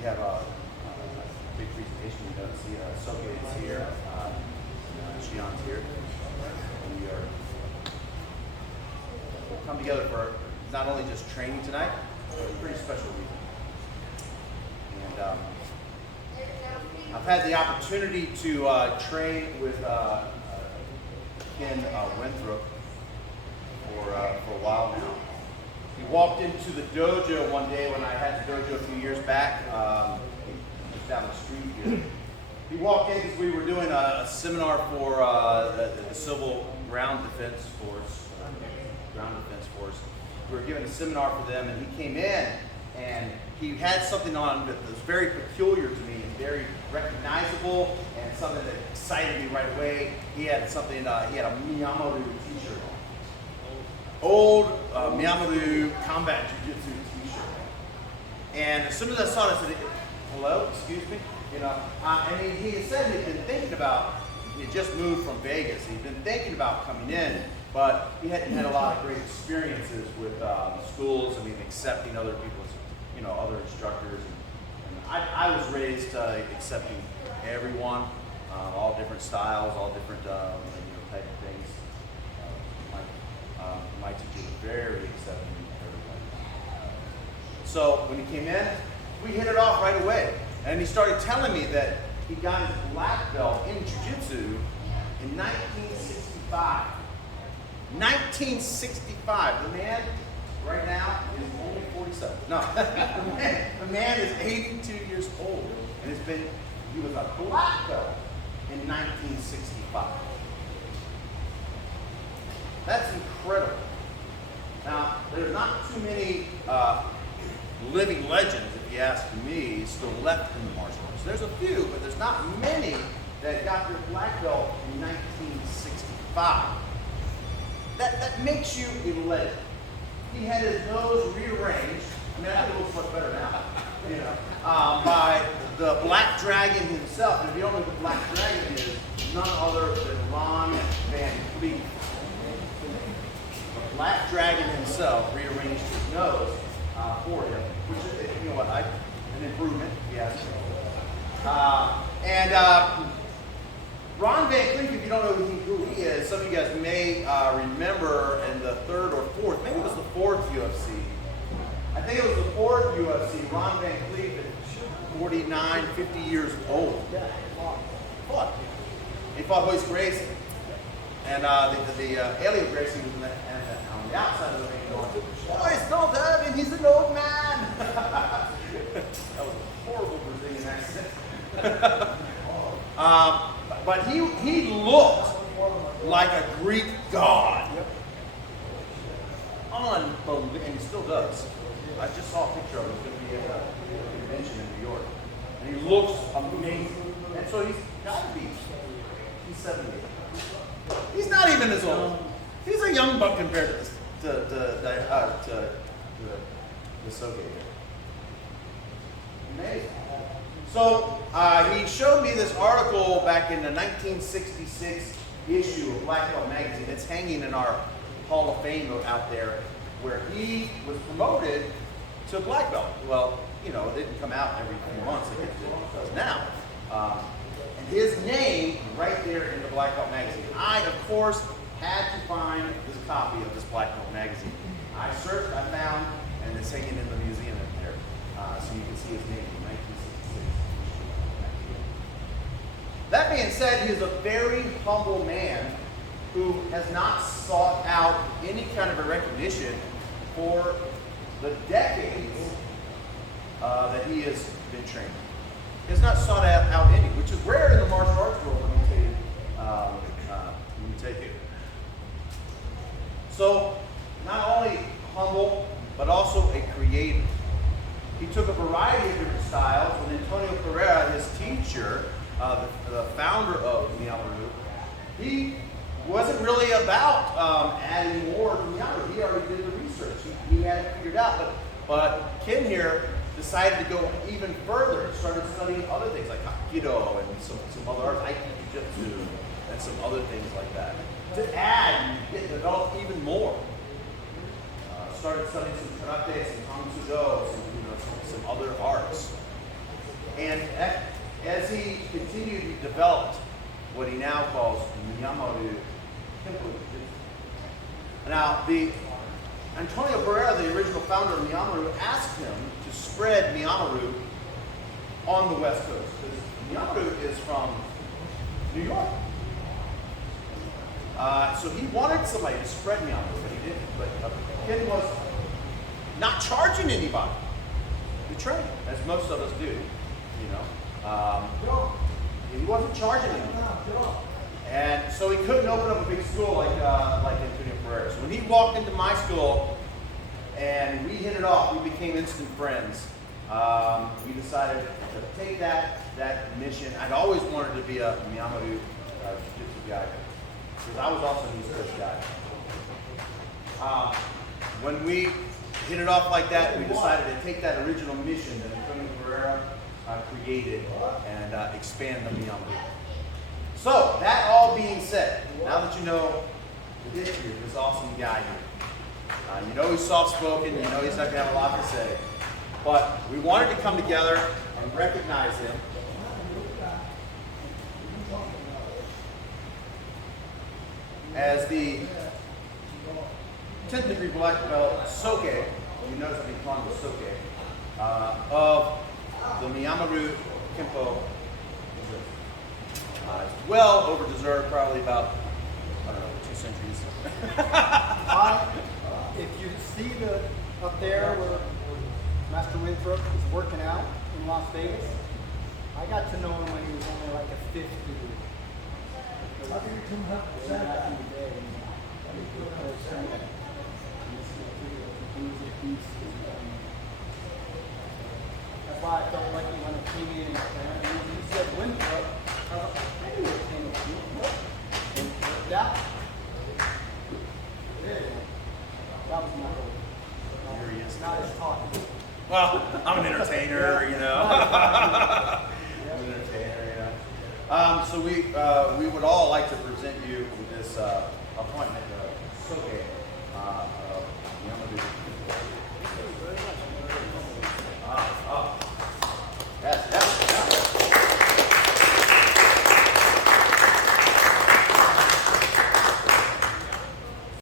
we have a big presentation. We're going to see Soke is here, Shion's here. We are we'll come together for not only just training tonight, but a pretty special reason. And I've had the opportunity to train with Kenneth Winthrop for a while now. He walked into the dojo one day when I had the dojo a few years back, just down the street here. He walked in because we were doing a seminar for the Civil Ground Defense Force. We were giving a seminar for them, and he came in and he had something on that was very peculiar to me and very recognizable, and something that excited me right away. He had something. He had a Yama t-shirt on. Old Miyamaru combat JuJutsu t-shirt. And as soon as I saw it, I said, hello, excuse me? You know, and he had said he'd been thinking about, he had just moved from Vegas. He'd been thinking about coming in, but he hadn't had a lot of great experiences with schools. I mean, accepting other people's, you know, other instructors. And I was raised accepting everyone, all different styles, all different, type of things. My teacher was very accepting of everybody. So when he came in, we hit it off right away. And he started telling me that he got his black belt in JuJutsu in 1965. 1965. The man right now is only 47. No, the man is 82 years old. And he was a black belt in 1965. That's incredible. Now, there's not too many living legends, if you ask me, still left in the martial arts. There's a few, but there's not many that got their black belt in 1965. That makes you a legend. He had his nose rearranged. I mean, I think it looks much better now. You know, by the Black Dragon himself. And if you don't know who the Black Dragon is, none other than Ron Van Cleef. The Black Dragon himself rearranged his nose for him, which is, you know what, an improvement, yes. Ron Van Cleef, if you don't know who he is, some of you guys may remember in the third or fourth, maybe it was the fourth UFC. I think it was the fourth UFC. Ron Van Cleef at 49, 50 years old. Fought. He fought Royce Gracie. And the alien Gracie was on the outside of the ring going, boys, don't hurt him, he's an old man. That was a horrible Brazilian accent. But he looked like a Greek god. Unbelievable, and he still does. I just saw a picture of him. He's going to be at a convention in New York. And he looks amazing. And so he's got to be, he's 78. He's not even as old. He's a young buck compared to the Soke here. Amazing. So he showed me this article back in the 1966 issue of Black Belt magazine. It's hanging in our Hall of Fame out there, where he was promoted to black belt. Well, you know, it didn't come out every few months like it does now. And his name right there in the Black Belt magazine. I, of course, had to find this copy of this Black Belt magazine. I searched, I found, and it's hanging in the museum in there. So you can see his name in 1966. That being said, he is a very humble man who has not sought out any kind of a recognition for the decades that he has been training. He has not sought out any, which is rare in the martial arts world, let me tell you. So, not only humble, but also a creator. He took a variety of different styles. When Antonio Pereira, his teacher, the founder of Miyamaru, he wasn't really about adding more to Yama. He already did the research. He had it figured out. But Ken here decided to go even further and started studying other things like Aikido and some other arts, Jiu-Jitsu, and some other things like that. To add and develop even more. Started studying some karate, some Kung Fu Do, some other arts. what he now calls Miyamaru Kempo. Now, Antonio Pereira, the original founder of Miyamaru, asked him to spread Miyamaru on the West Coast. Because Miyamaru is from New York. So he wanted somebody to spread Miyamaru, but he didn't. But Ken was not charging anybody to train, as most of us do, you know. He wasn't charging anybody. And so he couldn't open up a big school like Antonio Pereira. So when he walked into my school and we hit it off, we became instant friends. We decided to take that mission. I'd always wanted to be a Miyamaru Jiu-Jitsu guy, because I was also an East Coast guy. When we hit it off like that, we decided to take that original mission that Antonio Pereira created and expand the Miyamaru. So, that all being said, now that you know the history of this awesome guy here, you know he's soft-spoken, you know he's not going to have a lot to say, but we wanted to come together and recognize him as the 10th degree black belt Soke, you notice I've been calling him Soke, of the Miyamaru Kempo. It's well over deserved, probably about, I don't know, 2 centuries. If you see up there where Master Winthrop is working out in Las Vegas, I got to know him when he was only like a 5th degree. Back in the day, that's why I felt lucky when it came in and you said Winthrop, I was like, I knew it came with Winthrop. And it worked out. That was my goal. Here he is. Not as talking. Well, I'm an entertainer, you know. I'm an entertainer, you know. So we would all like to present you with this appointment, Soke, Yama.